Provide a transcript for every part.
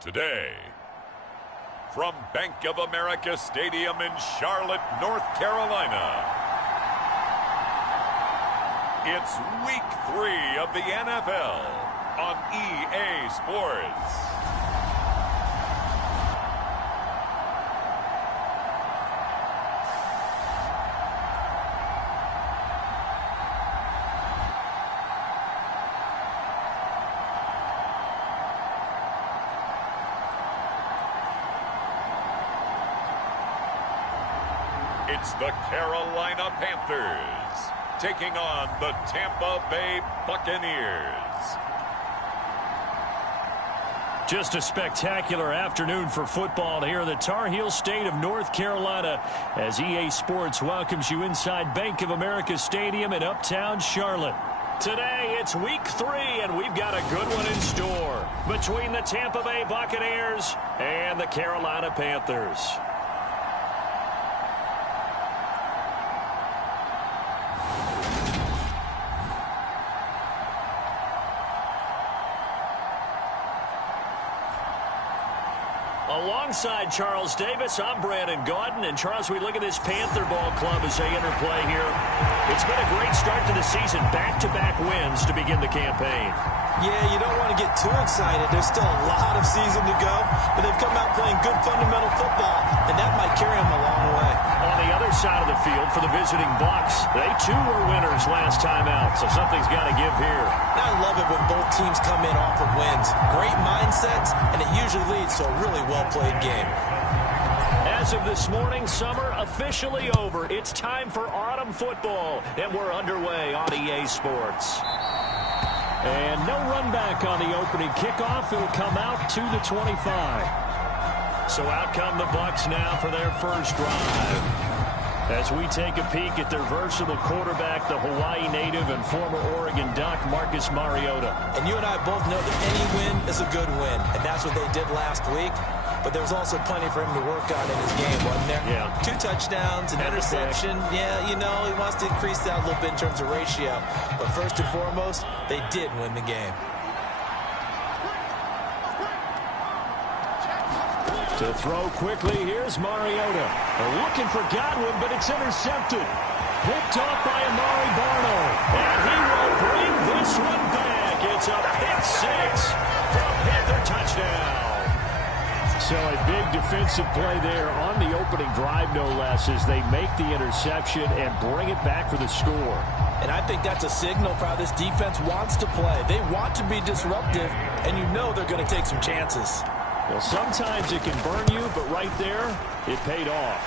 Today, from Bank of America Stadium in Charlotte, North Carolina, it's Week 3 of the NFL on EA Sports. It's the Carolina Panthers taking on the Tampa Bay Buccaneers. Just a spectacular afternoon for football here in the Tar Heel state of North Carolina as EA Sports welcomes you inside Bank of America Stadium in Uptown Charlotte. Today, it's Week 3, and we've got a good one in store between the Tampa Bay Buccaneers and the Carolina Panthers. Alongside Charles Davis, I'm Brandon Gaudin. And Charles, we look at this Panther ball club as they interplay here. It's been a great start to the season. Back-to-back wins to begin the campaign. Yeah, you don't want to get too excited. There's still a lot of season to go. But they've come out playing good fundamental football. And that might carry them a long way. On the other side of the field for the visiting Bucs, they too were winners last time out. So something's got to give here. I love it when both teams come in off of wins. Great mindsets, and it usually leads to a really well-played game. As of this morning, summer officially over. It's time for autumn football, and we're underway on EA Sports. And no run back on the opening kickoff. It'll come out to the 25. So out come the Bucs now for their first drive. As we take a peek at their versatile quarterback, the Hawaii native and former Oregon Duck, Marcus Mariota. And you and I both know that any win is a good win, and that's what they did last week. But there's also plenty for him to work on in his game, wasn't there? Yeah. 2 touchdowns, an interception. Yeah, you know, he wants to increase that a little bit in terms of ratio. But first and foremost, they did win the game. To throw quickly, here's Mariota. They're looking for Godwin, but it's intercepted. Picked off by Amari Barno. And he will bring this one back. It's a pick 6 for a Panther touchdown. So a big defensive play there on the opening drive, no less, as they make the interception and bring it back for the score. And I think that's a signal for how this defense wants to play. They want to be disruptive, and you know they're going to take some chances. Well, sometimes it can burn you, but right there, it paid off.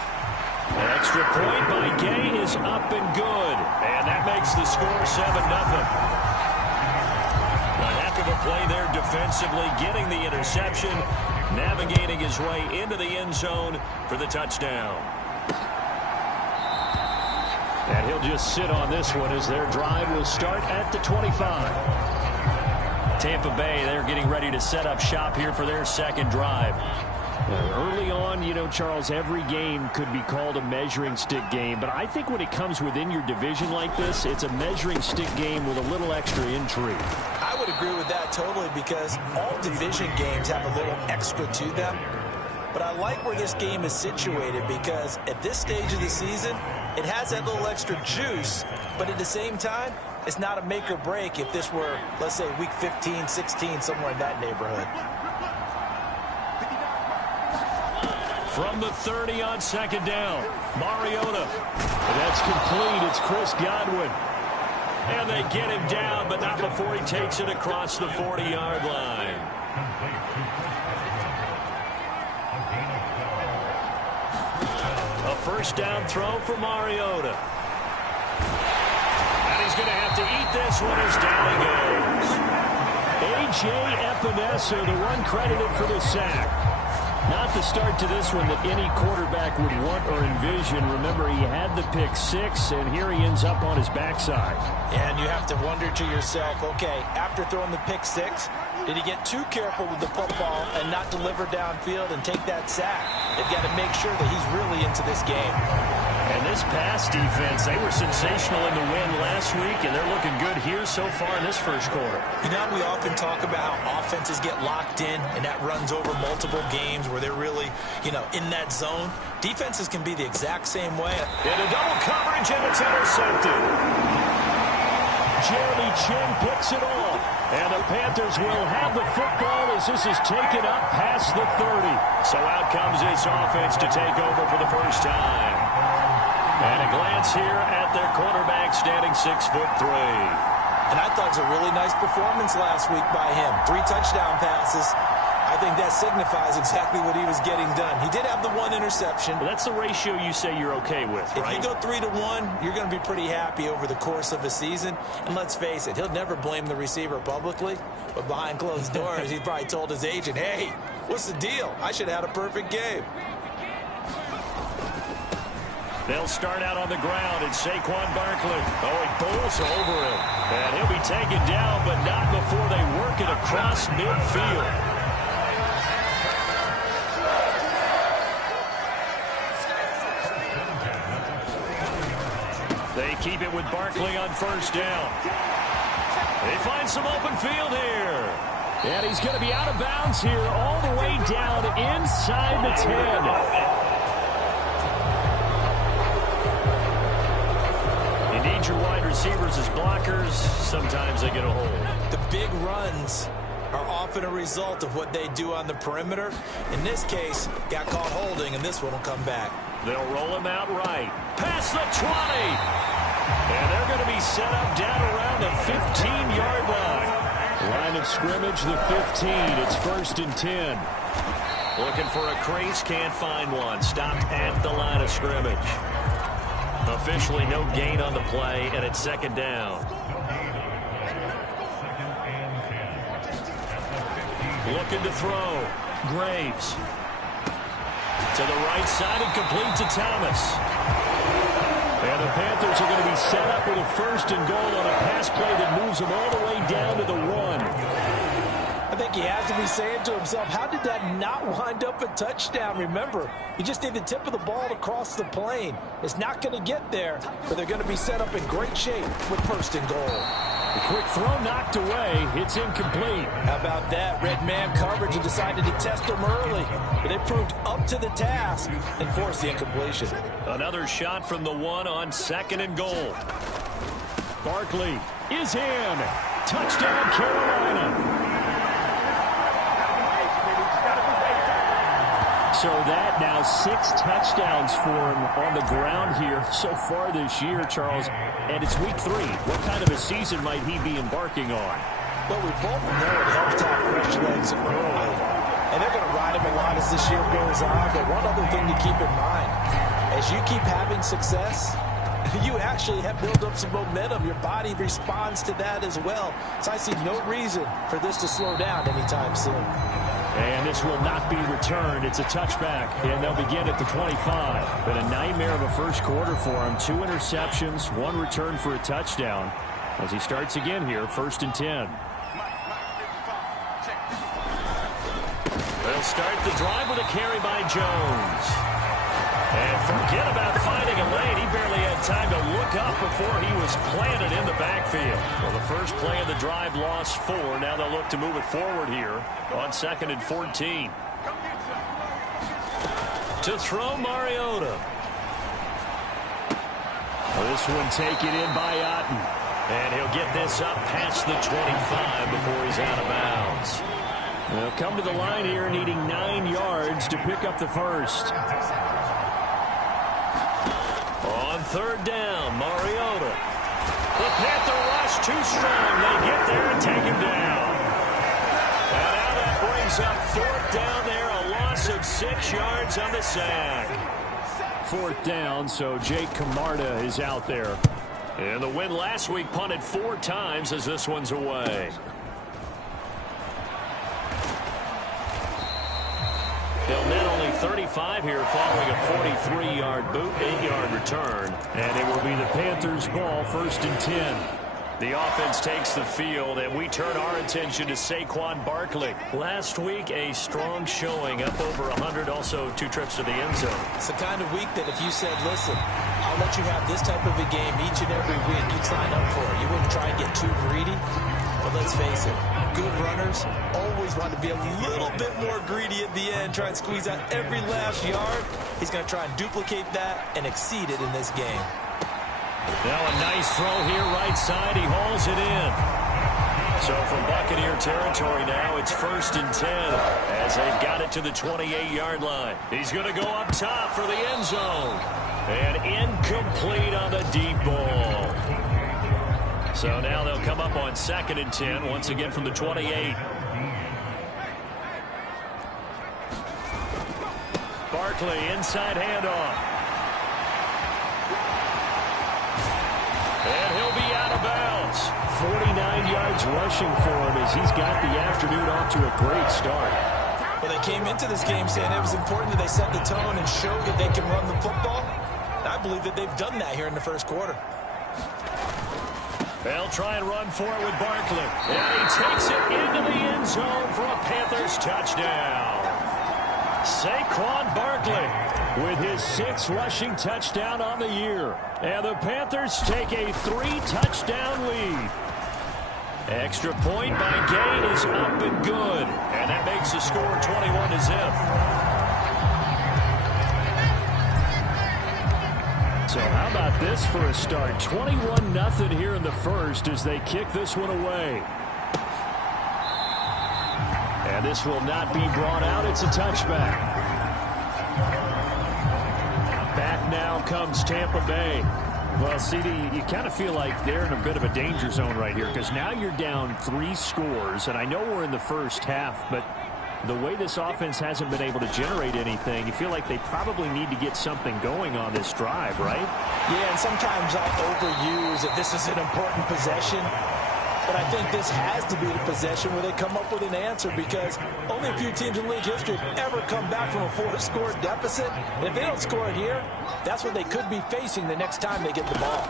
An extra point by Gay is up and good. And that makes the score 7-0. A heck of a play there defensively, getting the interception, navigating his way into the end zone for the touchdown. And he'll just sit on this one as their drive will start at the 25. Tampa Bay, they're getting ready to set up shop here for their second drive. Early on, you know, Charles, every game could be called a measuring stick game, but I think when it comes within your division like this, it's a measuring stick game with a little extra intrigue. I would agree with that totally, because all division games have a little extra to them. But I like where this game is situated, because at this stage of the season, it has that little extra juice, but at the same time, it's not a make or break if this were, let's say, week 15, 16, somewhere in that neighborhood. From the 30 on second down, Mariota. That's complete. It's Chris Godwin. And they get him down, but not before he takes it across the 40-yard line. A first down throw for Mariota. And he's going to have to eat this one as down he goes. A.J. Epinesa, the one credited for the sack. Not the start to this one that any quarterback would want or envision. Remember, he had the pick 6, and here he ends up on his backside. And you have to wonder to yourself, okay, after throwing the pick 6, did he get too careful with the football and not deliver downfield and take that sack? They've got to make sure that he's really into this game. And this pass defense, they were sensational in the win last week, and they're looking good here so far in this first quarter. You know, we often talk about how offenses get locked in, and that runs over multiple games where they're really, in that zone. Defenses can be the exact same way. And a double coverage, and it's intercepted. Jeremy Chin picks it off. And the Panthers will have the football as this is taken up past the 30. So out comes this offense to take over for the first time. And a glance here at their quarterback standing 6'3". And I thought it was a really nice performance last week by him. 3 touchdown passes. I think that signifies exactly what he was getting done. He did have the 1 interception. Well, that's the ratio you say you're okay with, right? If you go 3-to-1, you're going to be pretty happy over the course of a season. And let's face it, he'll never blame the receiver publicly. But behind closed doors, he probably told his agent, hey, what's the deal? I should have had a perfect game. They'll start out on the ground. It's Saquon Barkley. Oh, he bowls over him. And he'll be taken down, but not before they work it across midfield. They keep it with Barkley on first down. They find some open field here. And he's going to be out of bounds here all the way down inside the 10. You need your wide receivers as blockers. Sometimes they get a hold. The big runs are often a result of what they do on the perimeter. In this case, got caught holding, and this one will come back. They'll roll him out right. Past the 20. And they're going to be set up down around the 15-yard line. Line of scrimmage, the 15. It's 1st and 10. Looking for a crease, can't find one. Stopped at the line of scrimmage. Officially no gain on the play, and it's 2nd down. Looking to throw. Graves. To the right side and complete to Thomas. And the Panthers are going to be set up with a 1st and goal on a pass play that moves them all the way down to the 1. I think he has to be saying to himself, how did that not wind up a touchdown? Remember, you just need the tip of the ball to cross the plane. It's not going to get there, but they're going to be set up in great shape with 1st and goal. The quick throw knocked away. It's incomplete. How about that? Red man coverage and decided to test him early. But they proved up to the task and forced the incompletion. Another shot from the 1 on 2nd and goal. Barkley is in. Touchdown, Carolina. So that now 6 touchdowns for him on the ground here so far this year, Charles. And it's week 3. What kind of a season might he be embarking on? Well, we both know it helps to have fresh legs early. And they're going to ride him a lot as this year goes on. But one other thing to keep in mind, as you keep having success, you actually have built up some momentum. Your body responds to that as well. So I see no reason for this to slow down anytime soon. And this will not be returned. It's a touchback, and they'll begin at the 25. Been a nightmare of a first quarter for him. 2 interceptions, 1 return for a touchdown. As he starts again here, 1st and 10. They'll start the drive with a carry by Jones. And forget about finding a lane. He barely had time to look up before he was planted in the backfield. Well, the first play of the drive lost 4. Now they'll look to move it forward here on 2nd and 14. To throw Mariota. This one taken in by Otten. And he'll get this up past the 25 before he's out of bounds. They'll come to the line here needing 9 yards to pick up the first. On 3rd down, Mariota. The Panther rush too strong. They get there and take him down. And now that brings up 4th down there, a loss of 6 yards on the sack. 4th down, so Jake Camarda is out there. And the win last week punted 4 times as this one's away. They'll net only 35 here following a 43-yard boot, 8-yard return. And it will be the Panthers' ball, 1st and 10. The offense takes the field, and we turn our attention to Saquon Barkley. Last week, a strong showing, up over 100, also 2 trips to the end zone. It's the kind of week that if you said, listen, I'll let you have this type of a game each and every week, you'd sign up for it. You wouldn't try and get too greedy. But let's face it, good runners always want to be a little bit more greedy at the end, try and squeeze out every last yard. He's going to try and duplicate that and exceed it in this game. Now a nice throw here right side. He hauls it in. So from Buccaneer territory now, it's 1st and 10 as they've got it to the 28-yard line. He's going to go up top for the end zone. And incomplete on the deep ball. So now they'll come up on 2nd and 10, once again from the 28. Barkley, inside handoff. And he'll be out of bounds. 49 yards rushing for him as he's got the afternoon off to a great start. Well, they came into this game saying it was important that they set the tone and show that they can run the football. And I believe that they've done that here in the first quarter. They'll try and run for it with Barkley. And he takes it into the end zone for a Panthers touchdown. Saquon Barkley with his 6th rushing touchdown on the year. And the Panthers take a 3-touchdown lead. Extra point by Gain is up and good. And that makes the score 21-0. So how about this for a start? 21-0 here in the first as they kick this one away. And this will not be brought out. It's a touchback. Back now comes Tampa Bay. Well, CD, you kind of feel like they're in a bit of a danger zone right here because now you're down 3 scores. And I know we're in the first half, but the way this offense hasn't been able to generate anything, you feel like they probably need to get something going on this drive, right? Yeah, and sometimes I'll overuse if this is an important possession. But I think this has to be the possession where they come up with an answer because only a few teams in league history have ever come back from a 4-score deficit. And if they don't score here, that's what they could be facing the next time they get the ball.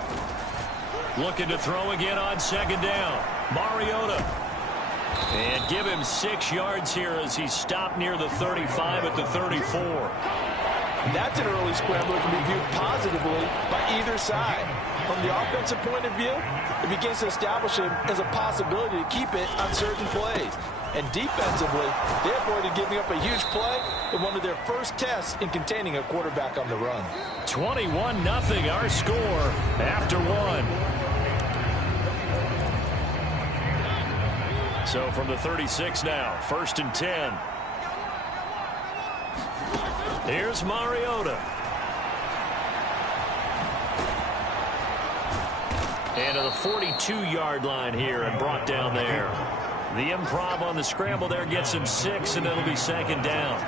Looking to throw again on 2nd down. Mariota. And give him 6 yards here as he stopped near the 35 at the 34. That's an early scramble that can be viewed positively by either side. From the offensive point of view, it begins to establish him as a possibility to keep it on certain plays. And defensively, they avoided giving up a huge play in one of their first tests in containing a quarterback on the run. 21-0 our score after 1. So from the 36 now, 1st and 10. Here's Mariota. And to the 42-yard line here and brought down there. The improv on the scramble there gets him 6, and it'll be 2nd down.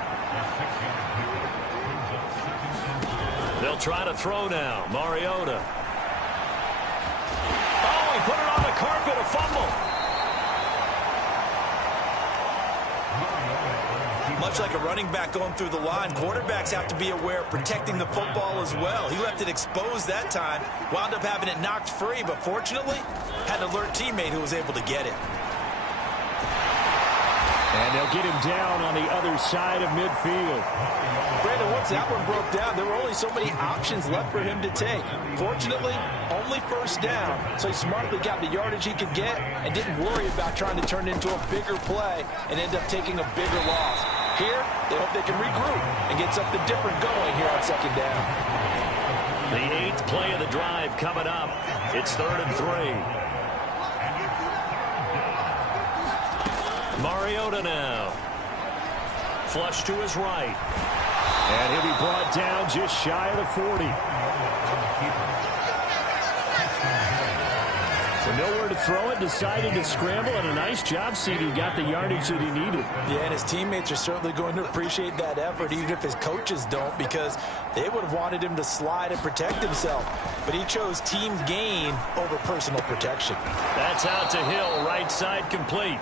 They'll try to throw now. Mariota. Oh, he put it on the carpet, a fumble. Much like a running back going through the line, quarterbacks have to be aware of protecting the football as well. He left it exposed that time, wound up having it knocked free, but fortunately, had an alert teammate who was able to get it. And they'll get him down on the other side of midfield. Brandon, once that one broke down, there were only so many options left for him to take. Fortunately, only 1st down, so he smartly got the yardage he could get and didn't worry about trying to turn it into a bigger play and end up taking a bigger loss. Here, they hope they can regroup and get something different going here on 2nd down. The 8th play of the drive coming up. It's 3rd and 3. Mariota now. Flush to his right. And he'll be brought down just shy of the 40. With nowhere to throw it, decided to scramble, and a nice job, CD. Got the yardage that he needed. Yeah, and his teammates are certainly going to appreciate that effort, even if his coaches don't, because they would have wanted him to slide and protect himself. But he chose team gain over personal protection. That's out to Hill, right side complete.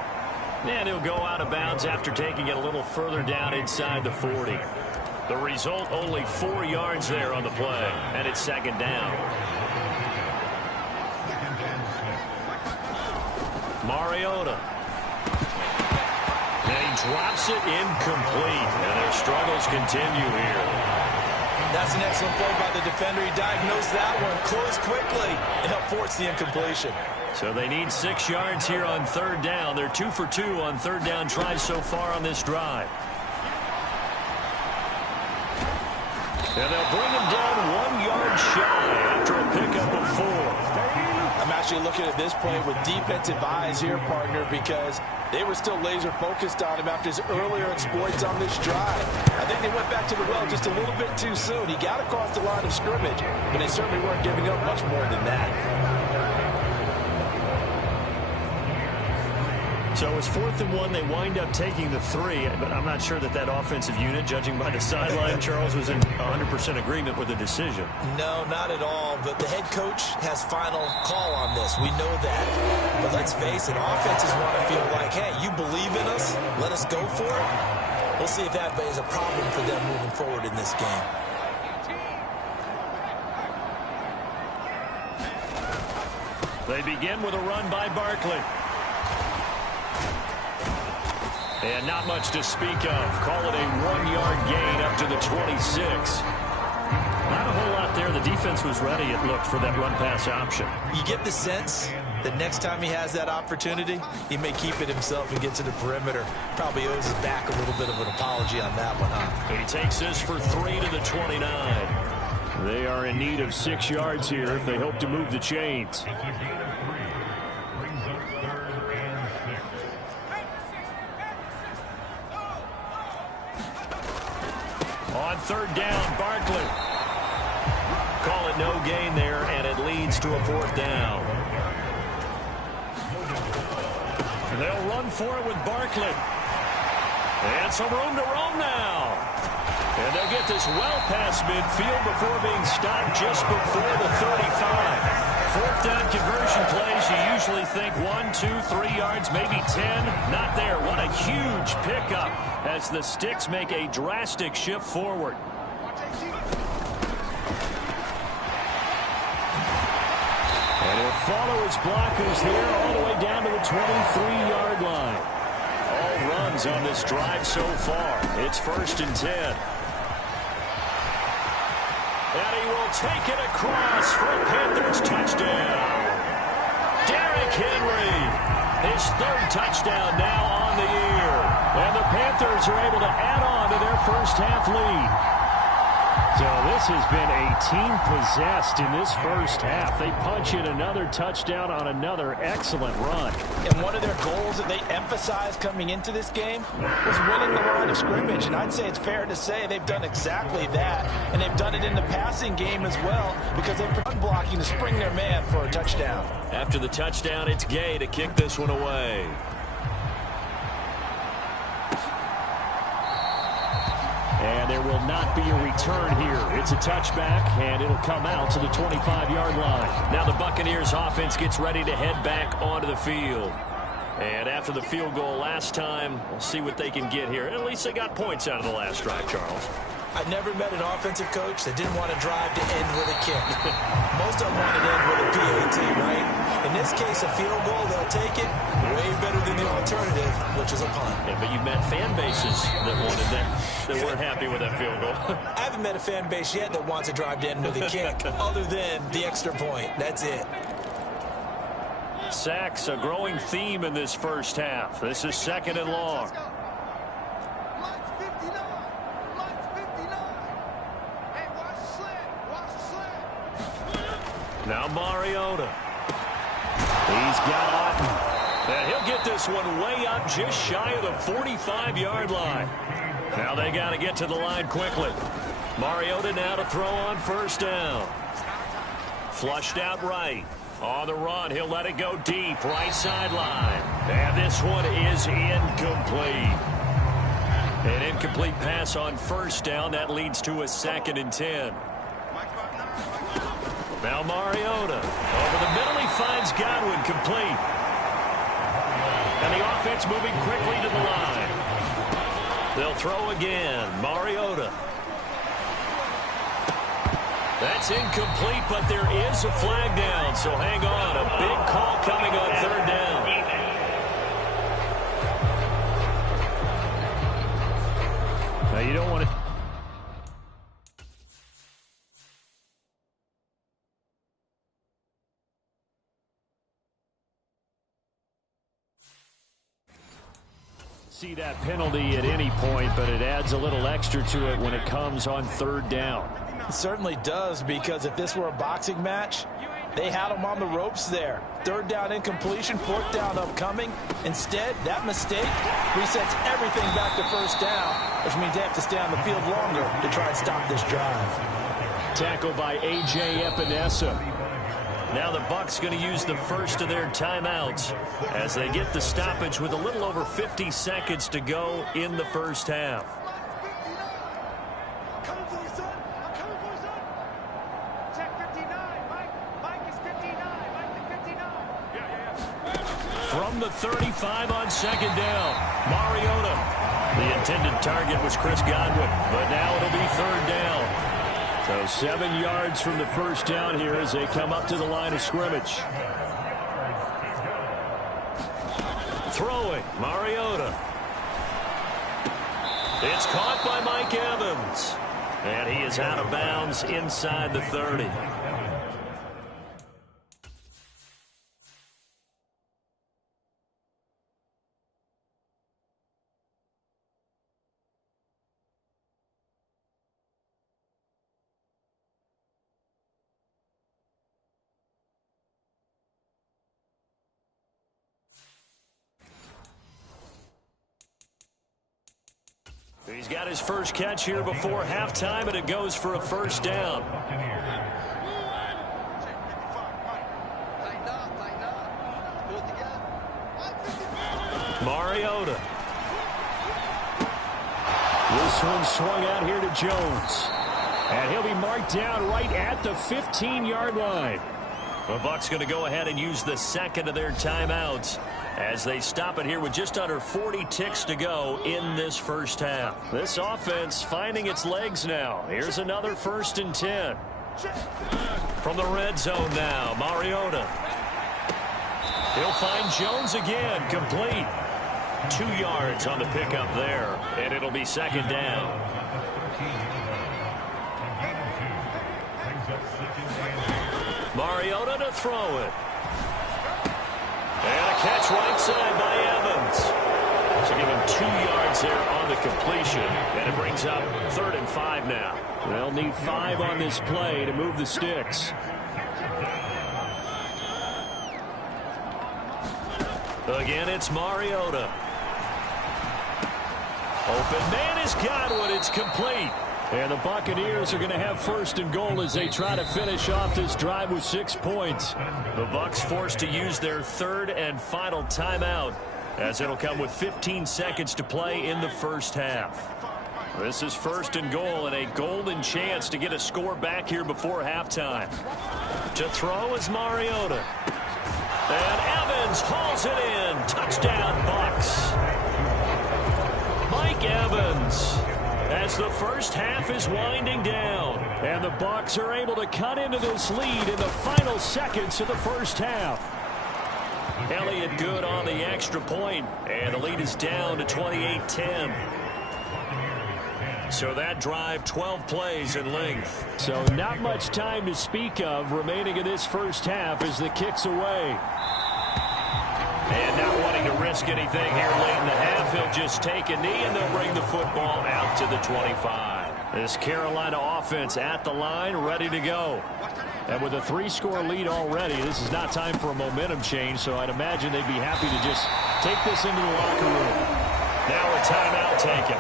And he'll go out of bounds after taking it a little further down inside the 40. The result, only 4 yards there on the play, and it's 2nd down. Mariota. And he drops it incomplete. And their struggles continue here. That's an excellent play by the defender. He diagnosed that one, closed quickly, and helped force the incompletion. So they need 6 yards here on third down. They're 2 for 2 on third down tries so far on this drive. And they'll bring him down 1 yard shy after a pickup of 4. I'm actually looking at this play with defensive eyes here, partner, because they were still laser focused on him after his earlier exploits on this drive. I think they went back to the well just a little bit too soon. He got across the line of scrimmage, but they certainly weren't giving up much more than that. So it's 4th and 1. They wind up taking the 3, but I'm not sure that that offensive unit, judging by the sideline, Charles, was in 100% agreement with the decision. No, not at all. But the head coach has final call on this. We know that. But let's face it, offenses want to feel like, hey, you believe in us? Let us go for it. We'll see if that is a problem for them moving forward in this game. They begin with a run by Barkley. And not much to speak of. Call it a 1 yard gain up to the 26. Not a whole lot there. The defense was ready, it looked, for that run-pass option. You get the sense that next time he has that opportunity, he may keep it himself and get to the perimeter. Probably owes his back a little bit of an apology on that one, huh? He takes this for 3 to the 29. They are in need of 6 yards here if they hope to move the chains. On third down, Barkley. Call it no gain there, and it leads to a 4th down. And they'll run for it with Barkley. And some room to roam now. And they'll get this well past midfield before being stopped just before the 35. 4th down conversion plays, you usually think 1, 2, 3 yards, maybe 10. Not there. What a huge pickup as the Sticks make a drastic shift forward. And he'll follow his blockers here all the way down to the 23-yard line. All runs on this drive so far. It's 1st and 10. And he will take it across for a Panthers touchdown. Derrick Henry, his 3rd touchdown now on the year. And the Panthers are able to add on to their first half lead. So this has been a team possessed in this first half. They punch in another touchdown on another excellent run. And one of their goals that they emphasized coming into this game was winning the line of scrimmage. And I'd say it's fair to say they've done exactly that. And they've done it in the passing game as well because they've been blocking to spring their man for a touchdown. After the touchdown, it's Gay to kick this one away. And there will not be a return here. It's a touchback, and it'll come out to the 25-yard line. Now the Buccaneers offense gets ready to head back onto the field. And after the field goal last time, we'll see what they can get here. At least they got points out of the last drive, Charles. I've never met an offensive coach that didn't want to drive to end with a kick. Most of them want to end with a PAT, right? In this case, a field goal, they'll take it way better than the alternative, which is a punt. Yeah, but you've met fan bases that wanted that weren't happy with that field goal. I haven't met a fan base yet that wants to drive to end with a kick, other than the extra point. That's it. Sacks, a growing theme in this first half. This is 2nd and long. Now Mariota. He's got Otten. And he'll get this one way up just shy of the 45-yard line. Now they got to get to the line quickly. Mariota now to throw on 1st down. Flushed out right. On the run, he'll let it go deep. Right sideline. And this one is incomplete. An incomplete pass on 1st down. That leads to a 2nd and 10. Now Mariota. Over the middle, he finds Godwin, complete. And the offense moving quickly to the line. They'll throw again. Mariota. That's incomplete, but there is a flag down, so hang on. A big call coming on 3rd down. you don't want to... see that penalty at any point, but it adds a little extra to it when it comes on third down. It certainly does, because if this were a boxing match, they had him on the ropes there. Third down incompletion, fourth down upcoming. Instead, that mistake resets everything back to first down, which means they have to stay on the field longer to try and stop this drive. Tackled by A.J. Epinesa. Now the Bucs going to use the first of their timeouts as they get the stoppage with a little over 50 seconds to go in the first half. From the 35 on second down, Mariota. The intended target was Chris Godwin, but now it'll be third down. So 7 yards from the first down here as they come up to the line of scrimmage. Throwing, Mariota. It's caught by Mike Evans. And he is out of bounds inside the 30. He's got his first catch here before halftime, and it goes for a first down. Mariota. This one swung out here to Jones. And he'll be marked down right at the 15-yard line. The Bucs going to go ahead and use the second of their timeouts as they stop it here with just under 40 ticks to go in this first half. This offense finding its legs now. Here's another 1st and 10. From the red zone now, Mariota. He'll find Jones again, complete. 2 yards on the pickup there, and it'll be second down. Mariota to throw it. And a catch right side by Evans. So give him 2 yards there on the completion. And it brings up 3rd and 5 now. They'll need 5 on this play to move the sticks. Again, it's Mariota. Open man is Godwin. It's complete. And the Buccaneers are going to have 1st and goal as they try to finish off this drive with 6 points. The Bucs forced to use their 3rd and final timeout as it'll come with 15 seconds to play in the first half. This is 1st and goal and a golden chance to get a score back here before halftime. To throw is Mariota. And Evans hauls it in. Touchdown, Bucs. Mike Evans. As the first half is winding down. And the Bucs are able to cut into this lead in the final seconds of the first half. Elliott good on the extra point, and the lead is down to 28-10. So that drive, 12 plays in length. So not much time to speak of remaining in this first half as the kick's away. And not wanting to risk anything here late in the half, he'll just take a knee, and they'll bring the football out to the 25. This Carolina offense at the line, ready to go. And with a 3-score lead already, this is not time for a momentum change, so I'd imagine they'd be happy to just take this into the locker room. Now a timeout taken.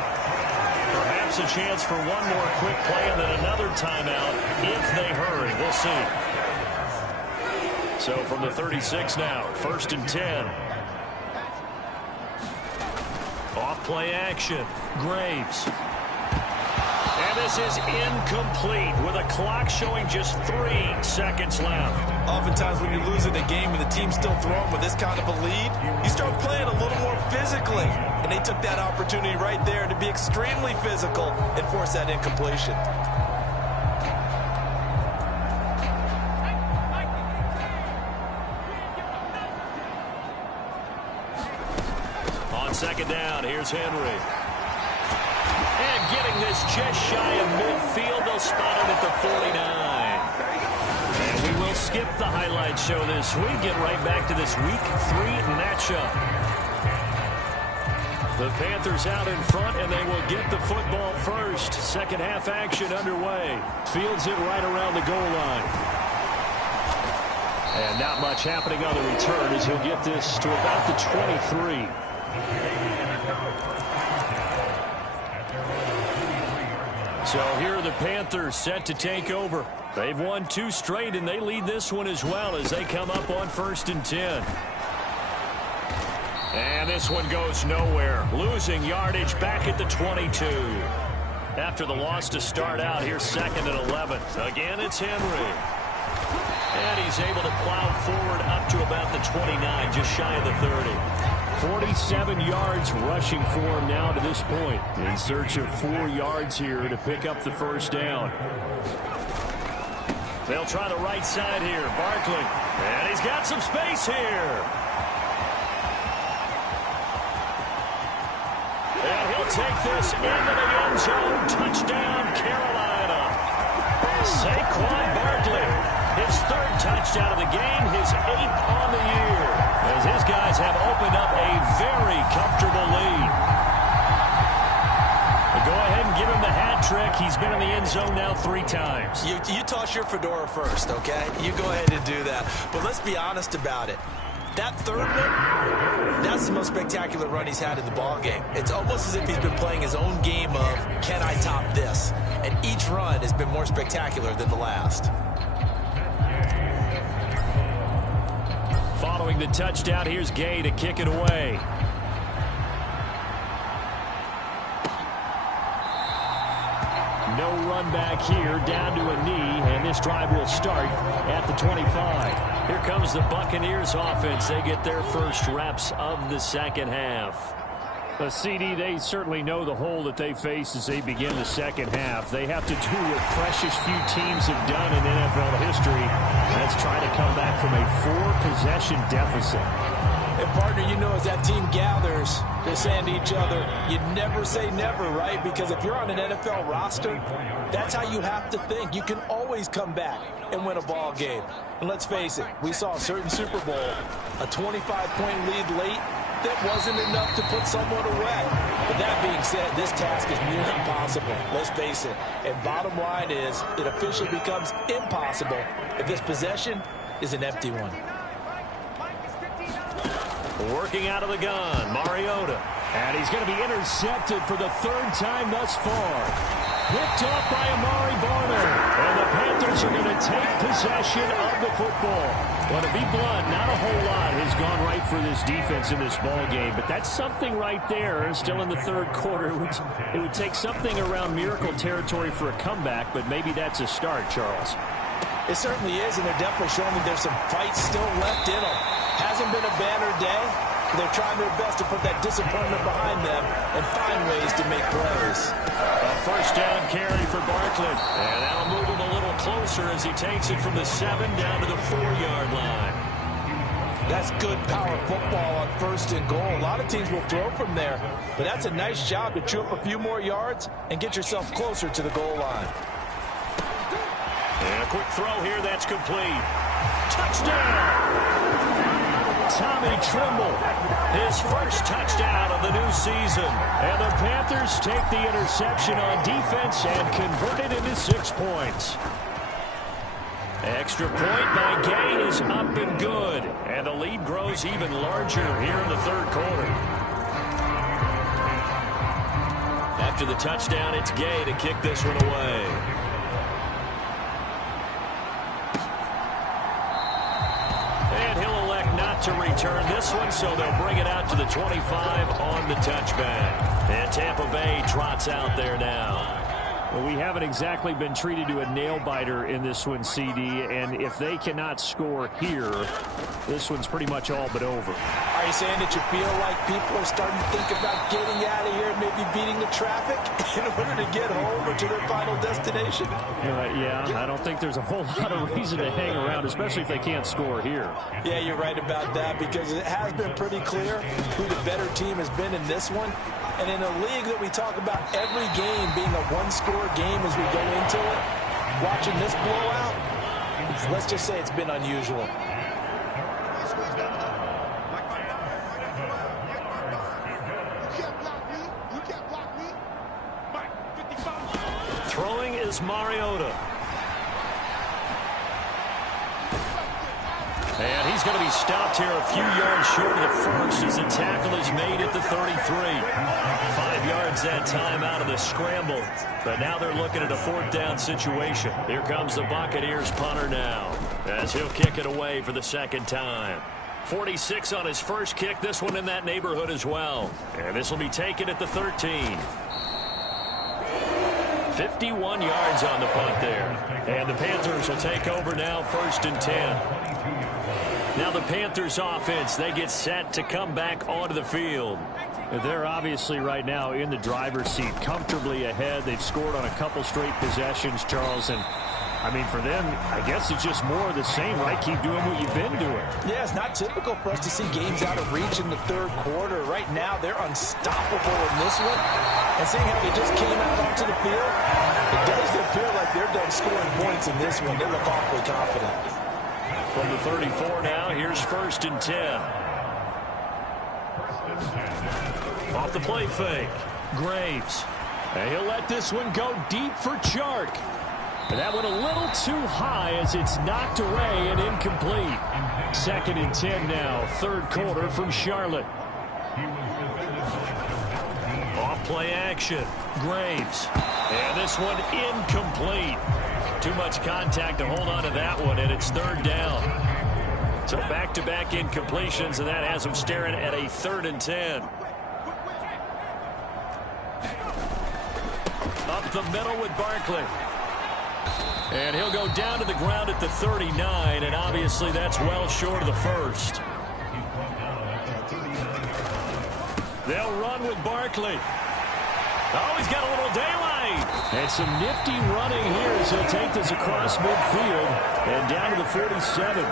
Perhaps a chance for one more quick play and then another timeout if they hurry. We'll see. So from the 36 now, 1st and 10. Off play action. Graves. And this is incomplete with a clock showing just 3 seconds left. Oftentimes when you're losing a game and the team's still throwing with this kind of a lead, you start playing a little more physically. And they took that opportunity right there to be extremely physical and force that incompletion. On second down, here's Henry. And getting this just shy of midfield, they'll spot it at the 49. And we will skip the highlight show this week. Get right back to this Week 3 matchup. The Panthers out in front, and they will get the football first. Second half action underway. Fields it right around the goal line. And not much happening on the return as he'll get this to about the 23. So here are the Panthers set to take over. They've won 2 straight, and they lead this one as well as they come up on 1st and 10. And this one goes nowhere. Losing yardage back at the 22. After the loss to start out, here's 2nd and 11. Again, it's Henry. And he's able to plow forward up to about the 29, just shy of the 30. 47 yards rushing for him now to this point. In search of 4 yards here to pick up the first down. They'll try the right side here. Barkley. And he's got some space here. And he'll take this into the end zone. Touchdown, Carolina. Saquon Barkley. His 3rd touchdown of the game, his 8th on the year. As his guys have opened up a very comfortable lead. But go ahead and give him the hat trick. He's been in the end zone now 3 times. You toss your fedora first, okay? You go ahead and do that. But let's be honest about it. That 3rd one, that's the most spectacular run he's had in the ballgame. It's almost as if he's been playing his own game of, can I top this? And each run has been more spectacular than the last. Following the touchdown, here's Gay to kick it away. No run back here, down to a knee, and this drive will start at the 25. Here comes the Buccaneers offense. They get their first reps of the second half. The CD, they certainly know the hole that they face as they begin the second half. They have to do what precious few teams have done in NFL history. That's try to come back from a 4-possession deficit. And partner, you know, as that team gathers, they're saying to each other, you never say never, right? Because if you're on an NFL roster, that's how you have to think. You can always come back and win a ball game. And let's face it, we saw a certain Super Bowl, a 25-point lead late, that wasn't enough to put someone away. But that being said, this task is near impossible. Let's face it. And bottom line is, it officially becomes impossible if this possession is an empty one. Working out of the gun, Mariota. And he's going to be intercepted for the 3rd time thus far. Picked off by Amari Barner. And the Panthers are going to take possession of the football. Well, to be blunt, not a whole lot has gone right for this defense in this ball game. But that's something right there. Still in the 3rd quarter. It would take something around miracle territory for a comeback. But maybe that's a start, Charles. It certainly is, and they're definitely showing that there's some fight still left in them. Hasn't been a banner day. They're trying their best to put that disappointment behind them and find ways to make plays. A first down carry for Barkley. And that'll move him a little closer as he takes it from the 7 down to the 4-yard line. That's good power football on 1st and goal. A lot of teams will throw from there, but that's a nice job to chew up a few more yards and get yourself closer to the goal line. And a quick throw here that's complete. Touchdown! Tommy Tremble, his first touchdown of the new season. And the Panthers take the interception on defense and convert it into 6 points. Extra point by Gay is up and good. And the lead grows even larger here in the 3rd quarter. After the touchdown, it's Gay to kick this one away. To return this one, so they'll bring it out to the 25 on the touchback. And Tampa Bay trots out there now. Well, we haven't exactly been treated to a nail-biter in this one, CD, and if they cannot score here, this one's pretty much all but over. Are you saying that you feel like people are starting to think about getting out of here and maybe beating the traffic in order to get home or to their final destination? Yeah, I don't think there's a whole lot of reason to hang around, especially if they can't score here. Yeah, you're right about that, because it has been pretty clear who the better team has been in this one. And in a league that we talk about every game being a one-score game as we go into it, watching this blowout, let's just say it's been unusual. Throwing is Mariota. And he's going to be stopped here a few yards short of the first as the tackle is made at the 33. 5 yards that time out of the scramble. But now they're looking at a 4th down situation. Here comes the Buccaneers punter now as he'll kick it away for the 2nd time. 46 on his first kick. This one in that neighborhood as well. And this will be taken at the 13. 51 yards on the punt there. And the Panthers will take over now, 1st and 10. Now the Panthers offense, they get set to come back onto the field. They're obviously right now in the driver's seat, comfortably ahead. They've scored on a couple straight possessions, Charles. And, I mean, for them, I guess it's just more of the same, right? Keep doing what you've been doing. Yeah, it's not typical for us to see games out of reach in the 3rd quarter. Right now, they're unstoppable in this one. And seeing how they just came out onto the field, it does appear like they're done scoring points in this one. They look awfully confident. From the 34 now, here's 1st and 10. Off the play fake. Graves. And he'll let this one go deep for Chark. And that went a little too high as it's knocked away and incomplete. 2nd and 10 now, 3rd quarter from Charlotte. Off play action. Graves. And this one incomplete. Too much contact to hold on to that one, and it's 3rd down. So back-to-back incompletions, and that has them staring at a 3rd and 10. Up the middle with Barkley. And he'll go down to the ground at the 39, and obviously that's well short of the first. They'll run with Barkley. Oh, he's got a little daylight. And some nifty running here as he'll take this across midfield and down to the 47.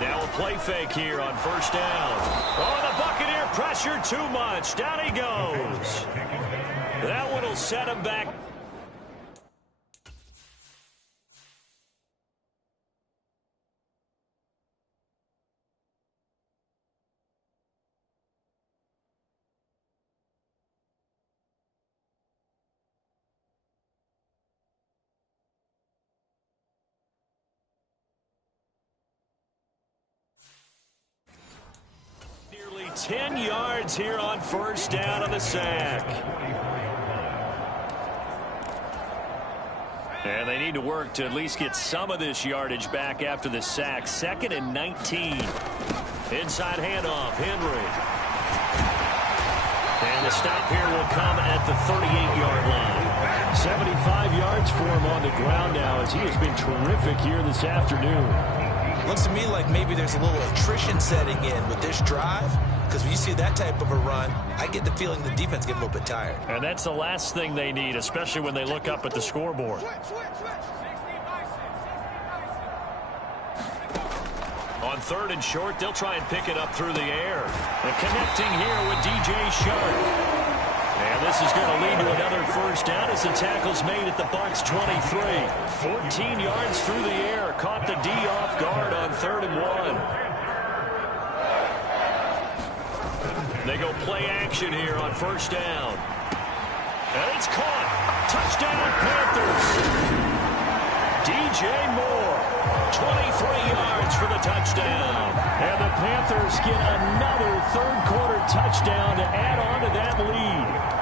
Now a play fake here on 1st down. Oh, the Buccaneer pressure too much. Down he goes. That one will set him back. Nearly 10 yards here on 1st down on the sack. And they need to work to at least get some of this yardage back after the sack. 2nd and 19. Inside handoff, Henry. And the stop here will come at the 38-yard line. 75 yards for him on the ground now as he has been terrific here this afternoon. Looks to me like maybe there's a little attrition setting in with this drive, because when you see that type of a run, I get the feeling the defense get a little bit tired. And that's the last thing they need, especially when they look up at the scoreboard. On 3rd and short, they'll try and pick it up through the air. And connecting here with DJ Shark. And this is going to lead to another 1st down as the tackle's made at the Bucs 23. 14 yards through the air. Caught the D off guard on 3rd and 1. They go play action here on 1st down. And it's caught. Touchdown, Panthers. DJ Moore, 23 yards for the touchdown. And the Panthers get another 3rd quarter touchdown to add on to that lead.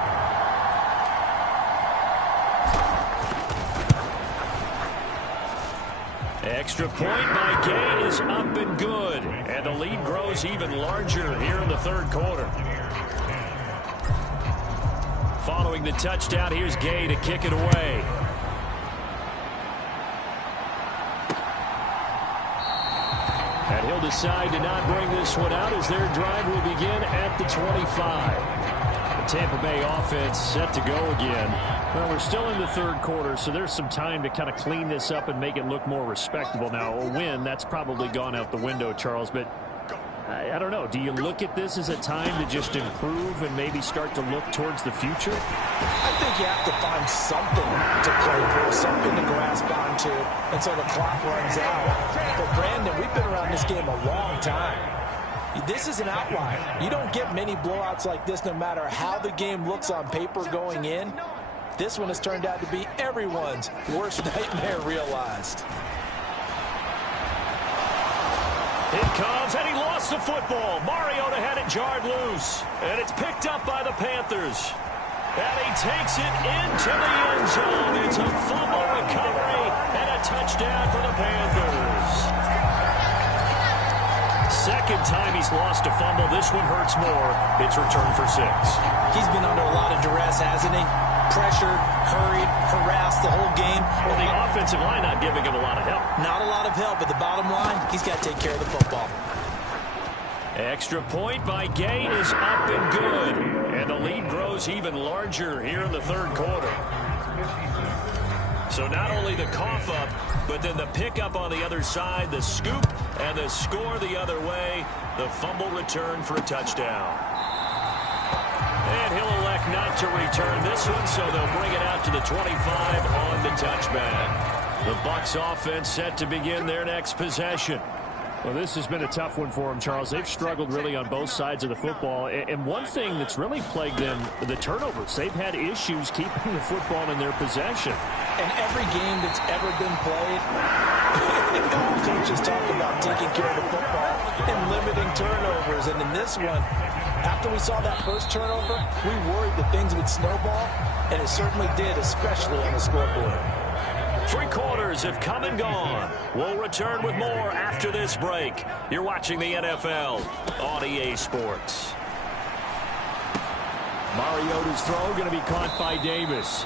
Extra point by Gay is up and good. And the lead grows even larger here in the 3rd quarter. Following the touchdown, here's Gay to kick it away. And he'll decide to not bring this one out as their drive will begin at the 25. The Tampa Bay offense set to go again. Well, we're still in the 3rd quarter, so there's some time to kind of clean this up and make it look more respectable. Now, a win, that's probably gone out the window, Charles, but I don't know. Do you look at this as a time to just improve and maybe start to look towards the future? I think you have to find something to play for, something to grasp onto until the clock runs out. But, Brandon, we've been around this game a long time. This is an outlier. You don't get many blowouts like this no matter how the game looks on paper going in. This one has turned out to be everyone's worst nightmare realized. It comes, and he lost the football. Mariota had it jarred loose, and it's picked up by the Panthers. And he takes it into the end zone. It's a fumble recovery and a touchdown for the Panthers. Second time he's lost a fumble. This one hurts more. It's returned for 6. He's been under a lot of duress, hasn't he? Pressured, hurried, harassed the whole game. Well, the offensive line not giving him a lot of help. Not a lot of help, but the bottom line, he's got to take care of the football. Extra point by Gay is up and good. And the lead grows even larger here in the third quarter. So not only the cough up, but then the pickup on the other side, the scoop, and the score the other way. The fumble return for a touchdown. And he'll elect not to return this one, so they'll bring it out to the 25 on the touchback. The Bucs offense set to begin their next possession. Well, this has been a tough one for them, Charles. They've struggled really on both sides of the football. And one thing that's really plagued them, the turnovers. They've had issues keeping the football in their possession. In every game that's ever been played, all coaches talk about taking care of the football and limiting turnovers. And in this one, after we saw that first turnover, we worried that things would snowball, and it certainly did, especially on the scoreboard. 3 quarters have come and gone. We'll return with more after this break. You're watching the NFL on EA Sports. Mariota's throw going to be caught by Davis.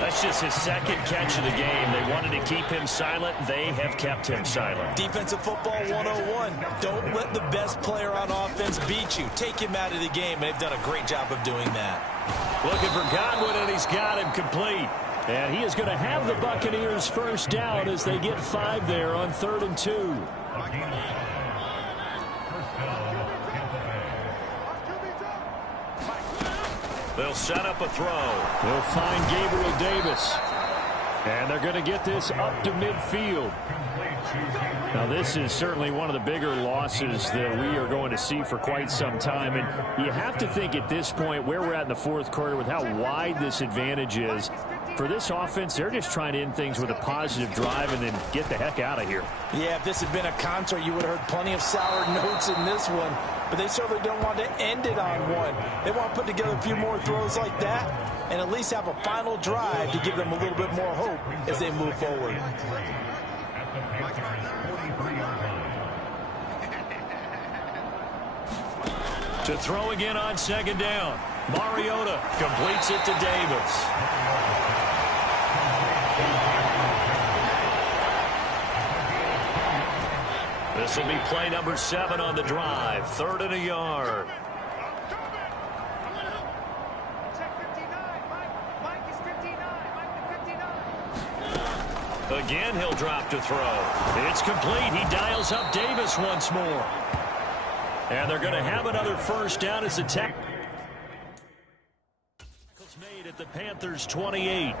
That's just his second catch of the game. They wanted to keep him silent. They have kept him silent. Defensive football 101. Don't let the best player on offense beat you. Take him out of the game. They've done a great job of doing that. Looking for Godwin, and he's got him complete. And he is going to have the Buccaneers first down as they get 5 there on 3rd and 2. They'll set up a throw. They'll find Gabriel Davis. And they're going to get this up to midfield. Now, this is certainly one of the bigger losses that we are going to see for quite some time. And you have to think at this point where we're at in the fourth quarter with how wide this advantage is. For this offense, they're just trying to end things with a positive drive and then get the heck out of here. Yeah, if this had been a concert, you would have heard plenty of sour notes in this one. But they certainly don't want to end it on one. They want to put together a few more throws like that and at least have a final drive to give them a little bit more hope as they move forward. To throw again on 2nd down. Mariota completes it to Davis. This will be play number 7 on the drive. 3rd and a yard. Again, he'll drop to throw. It's complete. He dials up Davis once more. And they're going to have another first down as the tackle made at the Panthers 28.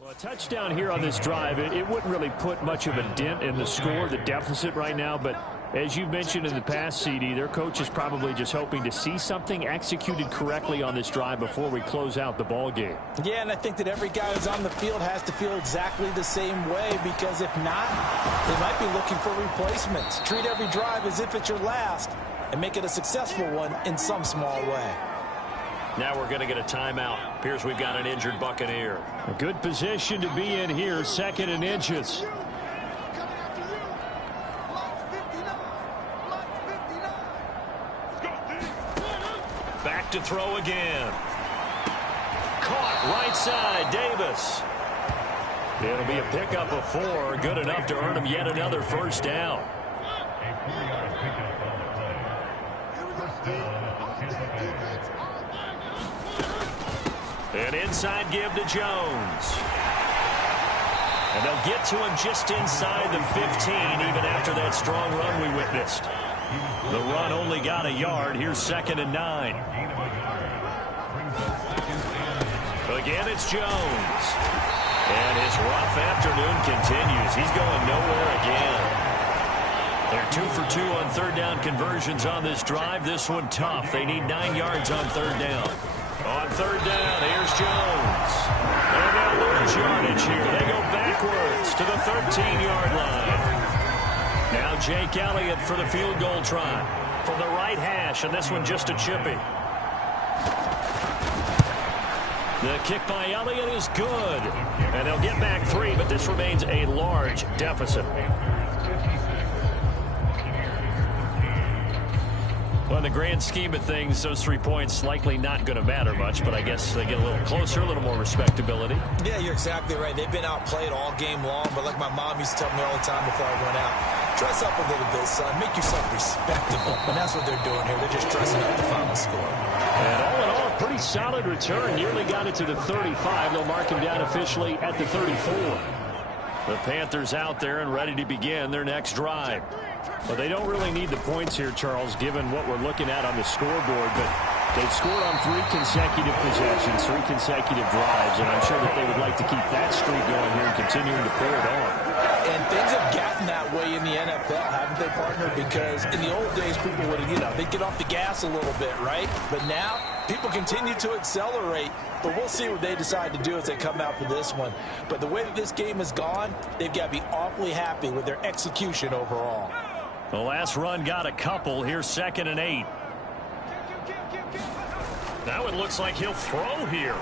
Well, a touchdown here on this drive, it wouldn't really put much of a dent in the score, the deficit right now. But as you mentioned in the past, CD, their coach is probably just hoping to see something executed correctly on this drive before we close out the ball game. Yeah, and I think that every guy who's on the field has to feel exactly the same way, because if not, they might be looking for replacements. Treat every drive as if it's your last and make it a successful one in some small way. Now we're going to get a timeout. Appears we've got an injured Buccaneer. A good position to be in here, 2nd and inches. to throw again. Caught right side, Davis. It'll be a pickup of 4, good enough to earn him yet another first down. An inside give to Jones. And they'll get to him just inside the 15, even after that strong run we witnessed. The run only got a yard. Here's 2nd and 9. Again, it's Jones. And his rough afternoon continues. He's going nowhere again. They're 2 for 2 on third down conversions on this drive. This one tough. They need 9 yards on third down. On third down, here's Jones. And they'll lose yardage here. They go backwards to the 13-yard line. Now Jake Elliott for the field goal try from the right hash, and this one just a chippy. The kick by Elliott is good. And they'll get back 3, but this remains a large deficit. Well, in the grand scheme of things, those 3 points likely not going to matter much, but I guess they get a little closer, a little more respectability. Yeah, you're exactly right. They've been outplayed all game long, but like my mom used to tell me all the time before I went out, dress up a little bit, son. Make yourself respectable. And that's what they're doing here. They're just dressing up the final score. And all in all, pretty solid return. Nearly got it to the 35. They'll mark him down officially at the 34. The Panthers out there and ready to begin their next drive. Well, they don't really need the points here, Charles, given what we're looking at on the scoreboard, but they've scored on 3 consecutive possessions, 3 consecutive drives, and I'm sure that they would like to keep that streak going here and continuing to pull it on. And things have gotten that way in the NFL, haven't they, partner? Because in the old days, people would, they'd get off the gas a little bit, right? But now, people continue to accelerate, but we'll see what they decide to do as they come out for this one. But the way that this game has gone, they've got to be awfully happy with their execution overall. The last run got a couple. Here's 2nd and 8. Now it looks like he'll throw here.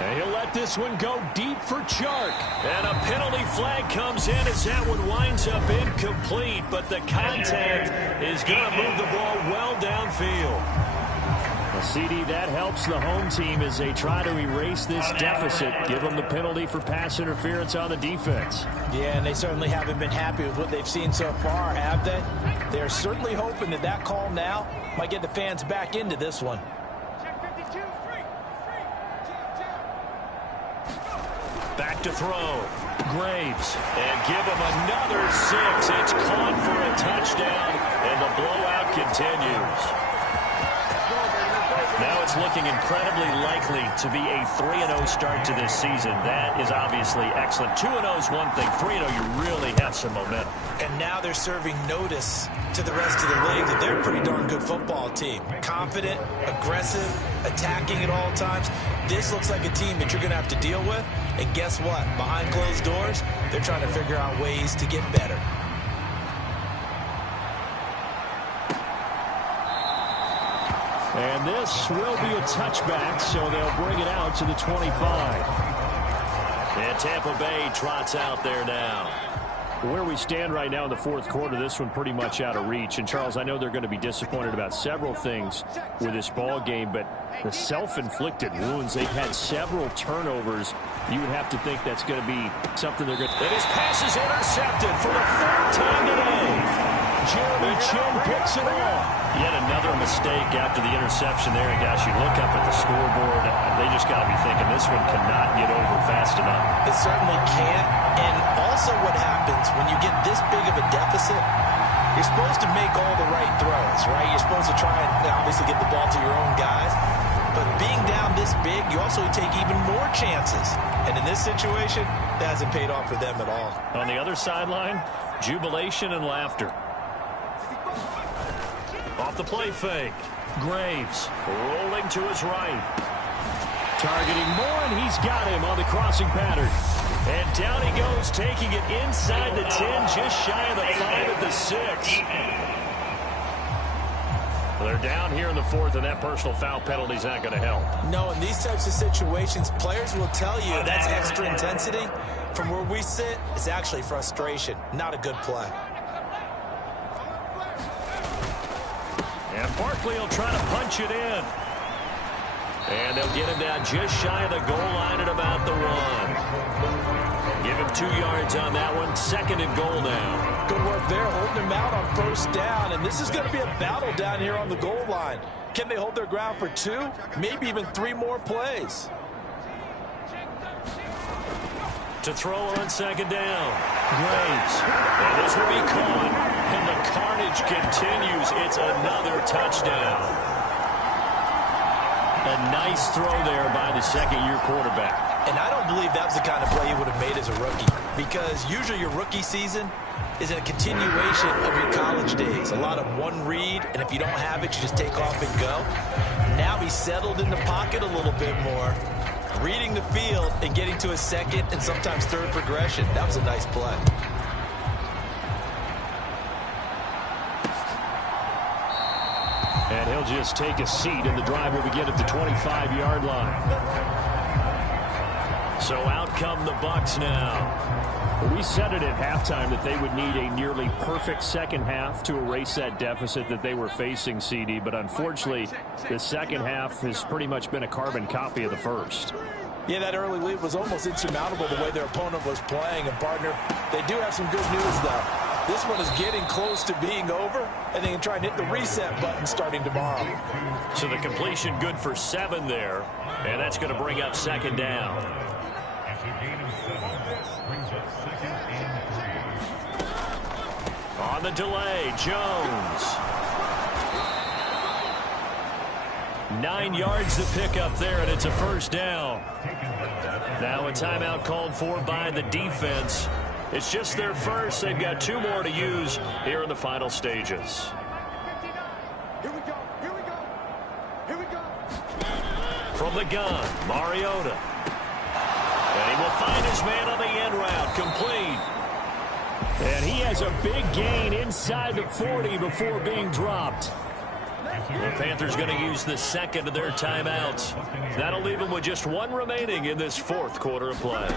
And he'll let this one go deep for Chark. And a penalty flag comes in as that one winds up incomplete. But the contact is going to move the ball well downfield. A CD, that helps the home team as they try to erase this deficit. Give them the penalty for pass interference on the defense. Yeah, and they certainly haven't been happy with what they've seen so far, have they? They're certainly hoping that that call now might get the fans back into this one. Back to throw. Graves. And give him another 6. It's caught for a touchdown, and the blowout continues. Now it's looking incredibly likely to be a 3-0 start to this season. That is obviously excellent. 2-0 is one thing. 3-0, you really have some momentum. And now they're serving notice to the rest of the league that they're a pretty darn good football team. Confident, aggressive, attacking at all times. This looks like a team that you're going to have to deal with. And guess what? Behind closed doors, they're trying to figure out ways to get better. And this will be a touchback, so they'll bring it out to the 25. And Tampa Bay trots out there now. Where we stand right now in the fourth quarter, this one pretty much out of reach. And, Charles, I know they're going to be disappointed about several things with this ball game, but the self-inflicted wounds, they've had several turnovers. You would have to think that's going to be something they're going to... And his pass is intercepted for the third time today. Jeremy Chin picks it off. Yet another mistake after the interception there. And, gosh, you look up at the scoreboard, they just got to be thinking this one cannot get over fast enough. It certainly can't. And also what happens when you get this big of a deficit, you're supposed to make all the right throws, right? You're supposed to try and obviously get the ball to your own guys. But being down this big, you also take even more chances. And in this situation, that hasn't paid off for them at all. On the other sideline, jubilation and laughter. Off the play fake. Graves rolling to his right. Targeting Moore, and he's got him on the crossing pattern. And down he goes, taking it inside the 10, just shy of the 5 at the 6. Well, they're down here in the fourth, and that personal foul penalty is not going to help. No, in these types of situations, players will tell you that's extra intensity. From where we sit, it's actually frustration, not a good play. And Barkley will try to punch it in. And they'll get him down just shy of the goal line at about the 1. Give him 2 yards on that one. 2nd and goal now. Good work there, holding him out on 1st down. And this is going to be a battle down here on the goal line. Can they hold their ground for 2, maybe even 3 more plays? To throw on 2nd down. Graves. And this will be caught. And the carnage continues. It's another touchdown. A nice throw there by the 2nd-year quarterback. And I don't believe that was the kind of play he would have made as a rookie. Because usually your rookie season is a continuation of your college days. A lot of one read, and if you don't have it, you just take off and go. Now he's settled in the pocket a little bit more, reading the field and getting to a 2nd and sometimes 3rd progression. That was a nice play. And he'll just take a seat, and the drive will begin at the 25-yard line. So out come the Bucs now. We said it at halftime that they would need a nearly perfect second half to erase that deficit that they were facing, CD. But unfortunately, the second half has pretty much been a carbon copy of the first. Yeah, that early lead was almost insurmountable the way their opponent was playing. And, partner, they do have some good news, though. This one is getting close to being over, and they can try and hit the reset button starting tomorrow. So the completion good for 7 there, and that's going to bring up 2nd down. On the delay, Jones. 9 yards to pick up there, and it's a 1st down. Now a timeout called for by the defense. It's just their first. They've got 2 more to use here in the final stages. Here we go. Here we go. Here we go. From the gun, Mariota. And he will find his man on the end route. Complete. And he has a big gain inside the 40 before being dropped. The Panthers going to use the 2nd of their timeouts. That'll leave them with just 1 remaining in this 4th quarter of play.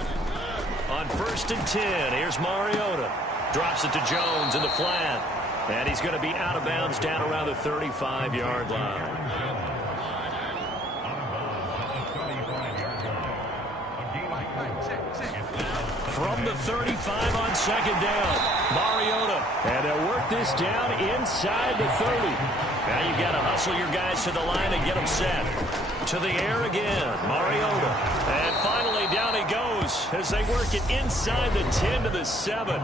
On 1st and 10, here's Mariota. Drops it to Jones in the flat. And he's going to be out of bounds down around the 35-yard line. From the 35 on 2nd down, Mariota. And they'll work this down inside the 30. Now you've got to hustle your guys to the line and get them set. To the air again, Mariota. And finally down he goes as they work it inside the 10 to the 7.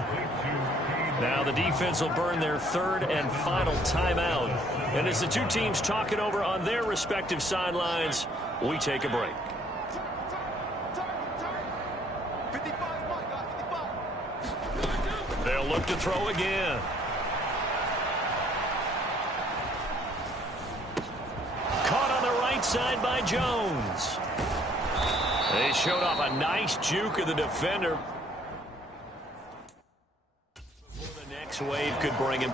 Now the defense will burn their 3rd and final timeout. And as the 2 teams talk it over on their respective sidelines, we take a break. 55, my God, 55. They'll look to throw again. Caught on the right side by Jones. They showed off a nice juke of the defender. The next wave could bring him.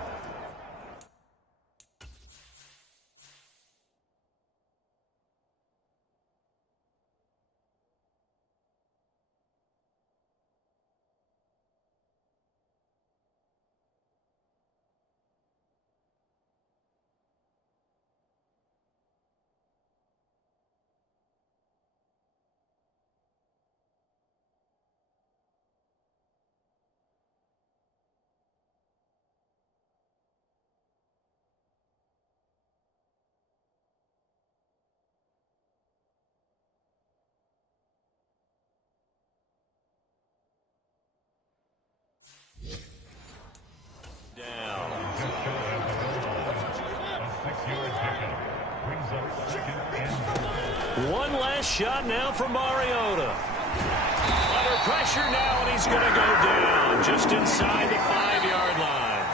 One last shot now for Mariota. Under pressure now, and he's going to go down just inside the 5-yard line.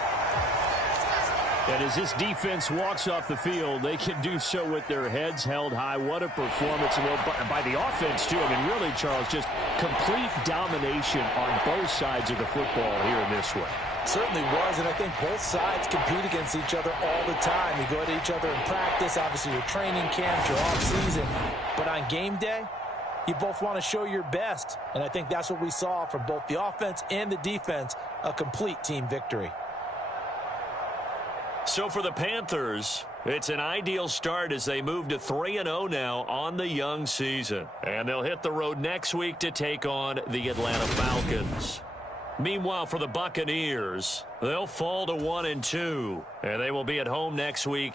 And as this defense walks off the field, they can do so with their heads held high. What a performance by the offense, too. I mean, really, Charles, just complete domination on both sides of the football here in this one. Certainly was, and I think both sides compete against each other all the time. You go at each other in practice, obviously your training camps, your off-season. But on game day, you both want to show your best. And I think that's what we saw from both the offense and the defense, a complete team victory. So for the Panthers, It's an ideal start as they move to 3-0 now on the young season. And they'll hit the road next week to take on the Atlanta Falcons. Meanwhile, for the Buccaneers, they'll fall to 1-2. And they will be at home next week